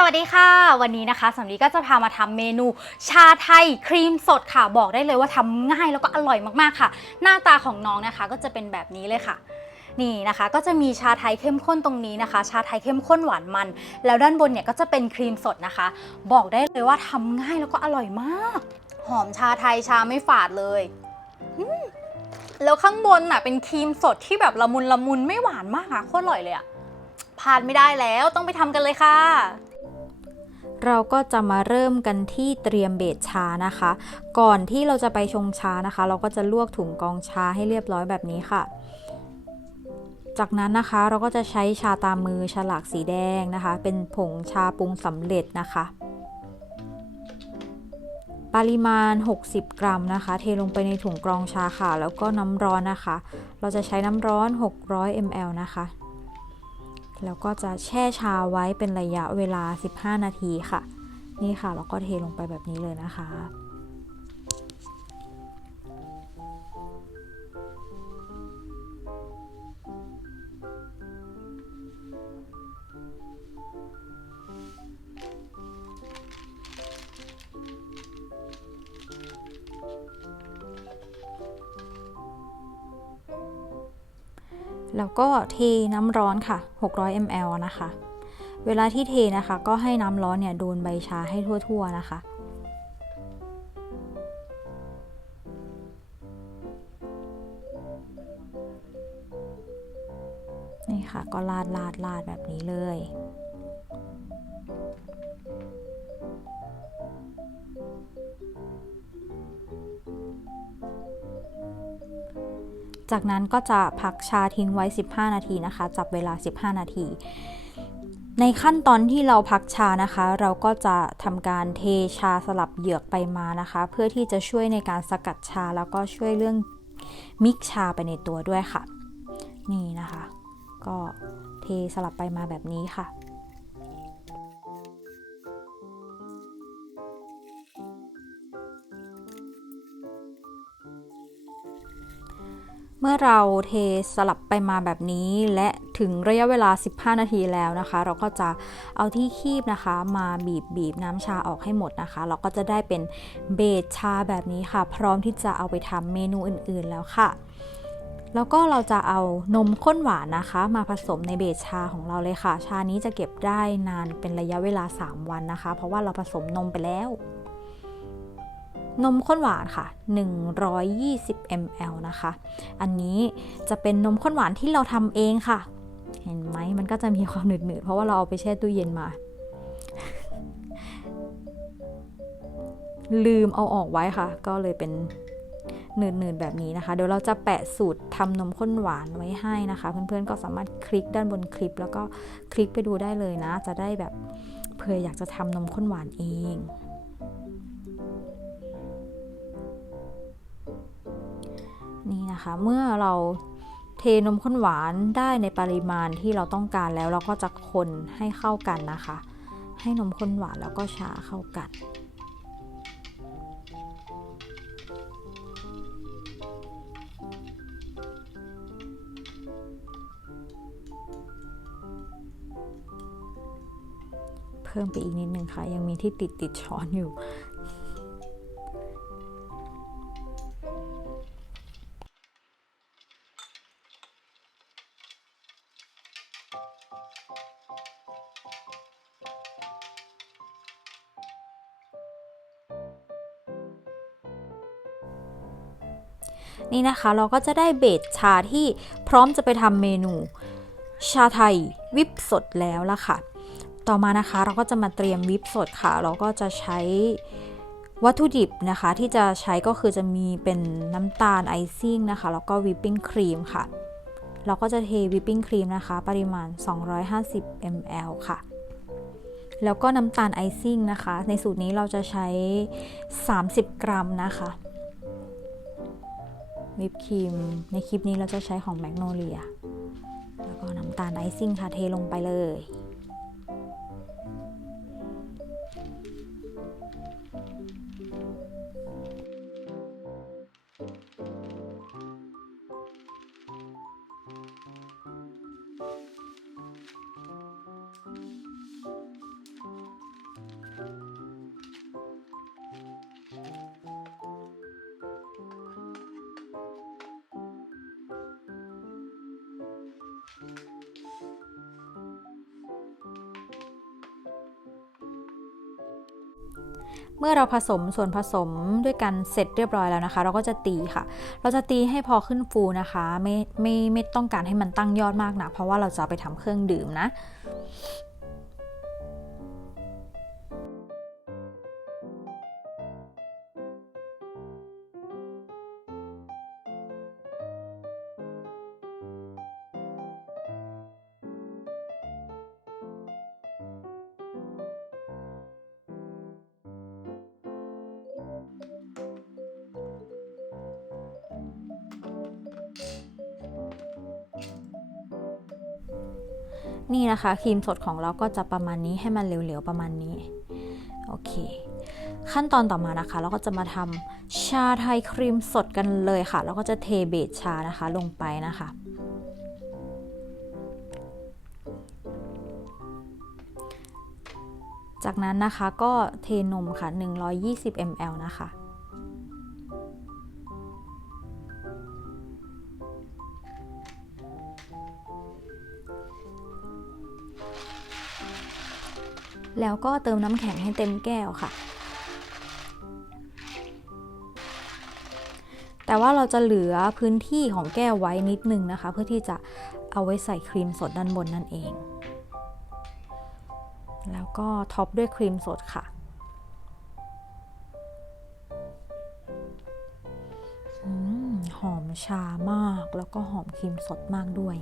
สวัสดีค่ะ วันนี้นะคะสำลีก็จะพามาทำเมนู ชาไทยครีมสดค่ะ บอกได้เลยว่าทำง่ายแล้วก็อร่อยมากๆค่ะ หน้าตาของน้องนะคะก็จะเป็นแบบนี้เลยค่ะ นี่นะคะ ก็จะมีชาไทยเข้มข้นตรงนี้นะคะ ชาไทยเข้มข้นหวานมัน แล้วด้านบนเนี่ยก็จะเป็นครีมสดนะคะ บอกได้เลยว่าทำง่ายแล้วก็อร่อยมาก หอมชาไทยชาไม่ฝาดเลยแล้วข้างบนน่ะเป็นครีมสดที่แบบละมุนละมุนไม่หวานมากอะโคตรอร่อยเลยอะพลาดไม่ได้แล้วต้องไปทำกันเลยค่ะ เราก็จะมาเริ่มกันที่เตรียมเบสชานะคะ ก่อนที่เราจะไปชงชานะคะ เราก็จะลวกถุงกองชาให้เรียบร้อยแบบนี้ค่ะ จากนั้นนะคะเราก็จะใช้ชาตามมือฉลากสีแดงนะคะ เป็นผงชาปรุงสำเร็จนะคะ ปริมาณ 60 กรัมนะคะ เทลงไปในถุงกรองชาค่ะ แล้วก็น้ำร้อนนะคะ เราจะใช้น้ำร้อน 600 ml นะคะ แล้วก็จะแช่ชาไว้เป็นระยะเวลา 15 นาทีค่ะ นี่ค่ะเราก็เทลงไปแบบนี้เลยนะคะ แล้วก็เทน้ำร้อนค่ะ 600 ml นะคะ เวลาที่เทนะคะ ก็ให้น้ำร้อนเนี่ยโดนใบชาให้ทั่ว ๆ นะคะ นี่ค่ะ ก็ลาดลาดลาดแบบนี้เลย จากนั้นก็จะพักชาทิ้งไว้ 15 นาทีนะคะ จับเวลา 15 นาที ในขั้นตอนที่เราพักชานะคะ เราก็จะทำการเทชาสลับเหยือกไปมานะคะ เพื่อที่จะช่วยในการสกัดชาแล้วก็ช่วยเรื่องมิกชาไปในตัวด้วยค่ะ นี่นะคะ ก็เทสลับไปมาแบบนี้ค่ะ เมื่อเราเทสลับไปมาแบบนี้และถึงระยะเวลา 15 นาทีแล้วนะคะ เราก็จะเอาที่คีบนะคะ มาบีบบีบน้ำชาออกให้หมดนะคะ เราก็จะได้เป็นเบสชาแบบนี้ค่ะ พร้อมที่จะเอาไปทำเมนูอื่นๆแล้วค่ะแล้วก็เราจะเอานมข้นหวานนะคะ มาผสมในเบสชาของเราเลยค่ะ ชานี้จะเก็บได้นานเป็นระยะเวลา 3 วันนะคะ เพราะว่าเราผสมนมไปแล้ว นมข้นหวานค่ะ 120 ml นะคะ อันนี้จะเป็นนมข้นหวานที่เราทำเองค่ะ เห็นไหมมันก็จะมีความหนืดๆ เพราะว่าเราเอาไปแช่ตู้เย็นมา ลืมเอาออกไว้ค่ะ ก็เลยเป็นหนืดๆแบบนี้นะคะ เดี๋ยวเราจะแปะสูตรทำนมข้นหวานไว้ให้นะคะ เพื่อนๆก็สามารถคลิกด้านบนคลิป แล้วก็คลิกไปดูได้เลยนะ จะได้แบบเผื่ออยากจะทำนมข้นหวานเอง นะคะ เมื่อเราเทนมข้นหวานได้ในปริมาณที่เราต้องการแล้วเราก็จะคนให้เข้ากันนะคะ ให้นมข้นหวานแล้วก็ชาเข้ากันเพิ่มไปอีกนิดนึงค่ะ ยังมีที่ติดติดช้อนอยู่ นี่นะคะ เราก็จะได้เบสชาที่พร้อมจะไปทำเมนู ชาไทยวิปสดแล้วล่ะค่ะ ต่อมานะคะเราก็จะมาเตรียมวิปสดค่ะ เราก็จะใช้วัตถุดิบนะคะที่จะใช้ก็คือจะมีเป็นน้ำตาลไอซิ่งนะคะ แล้วก็วิปปิ้งครีมค่ะ เราก็จะเทวิปปิ้งครีมนะคะ ปริมาณ 250 ml ค่ะ แล้วก็น้ำตาลไอซิ่งนะคะ ในสูตรนี้เราจะใช้ 30 กรัมนะคะ วิปครีม ในคลิปนี้เราจะใช้ของแมกโนเลีย แล้วก็น้ำตาลไอซิ่งค่ะเทลงไปเลย เมื่อเราผสมส่วนผสมด้วยกันเสร็จเรียบร้อยแล้วนะคะ เราก็จะตีค่ะ เราจะตีให้พอขึ้นฟูนะคะ ไม่ไม่ไม่ต้องการให้มันตั้งยอดมากนะเพราะว่าเราจะไปทำเครื่องดื่มนะ นี่นะคะครีมสดของเราก็จะประมาณนี้ให้มันเหลวๆประมาณนี้ โอเค ขั้นตอนต่อมานะคะ เราก็จะมาทำชาไทยครีมสดกันเลยค่ะแล้วก็จะเทเบสชานะคะลงไปนะคะจากนั้นนะคะก็เทนมค่ะ 120 ml นะคะ แล้วก็เติมน้ำแข็งให้เต็มแก้วค่ะ แต่ว่าเราจะเหลือพื้นที่ของแก้วไว้นิดนึงนะคะ เพื่อที่จะเอาไว้ใส่ครีมสดด้านบนนั่นเอง แล้วก็ท็อปด้วยครีมสดค่ะอหอมชามากแล้วก็หอมครีมสดมากด้วย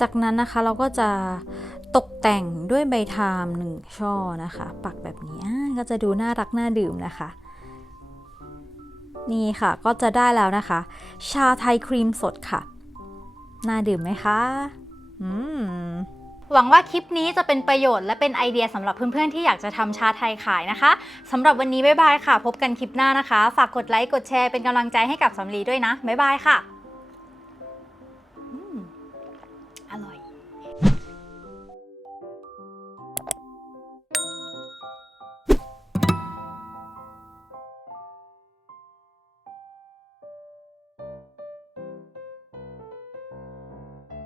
จากนั้นนะคะเราก็จะตกแต่งด้วยใบทามหนึ่งช่อนะคะ ปักแบบนี้ก็จะดูน่ารักน่าดื่มนะคะ นี่ค่ะก็จะได้แล้วนะคะ ชาไทยครีมสดค่ะ น่าดื่มไหมคะอืมหวังว่าคลิปนี้จะเป็นประโยชน์และเป็นไอเดียสำหรับเพื่อนๆที่อยากจะทำชาไทยขายนะคะสำหรับวันนี้บ๊ายบายค่ะ พบกันคลิปหน้านะคะ ฝากกดไลค์กดแชร์เป็นกำลังใจให้กับสำลีด้วยนะบ๊ายบายค่ะ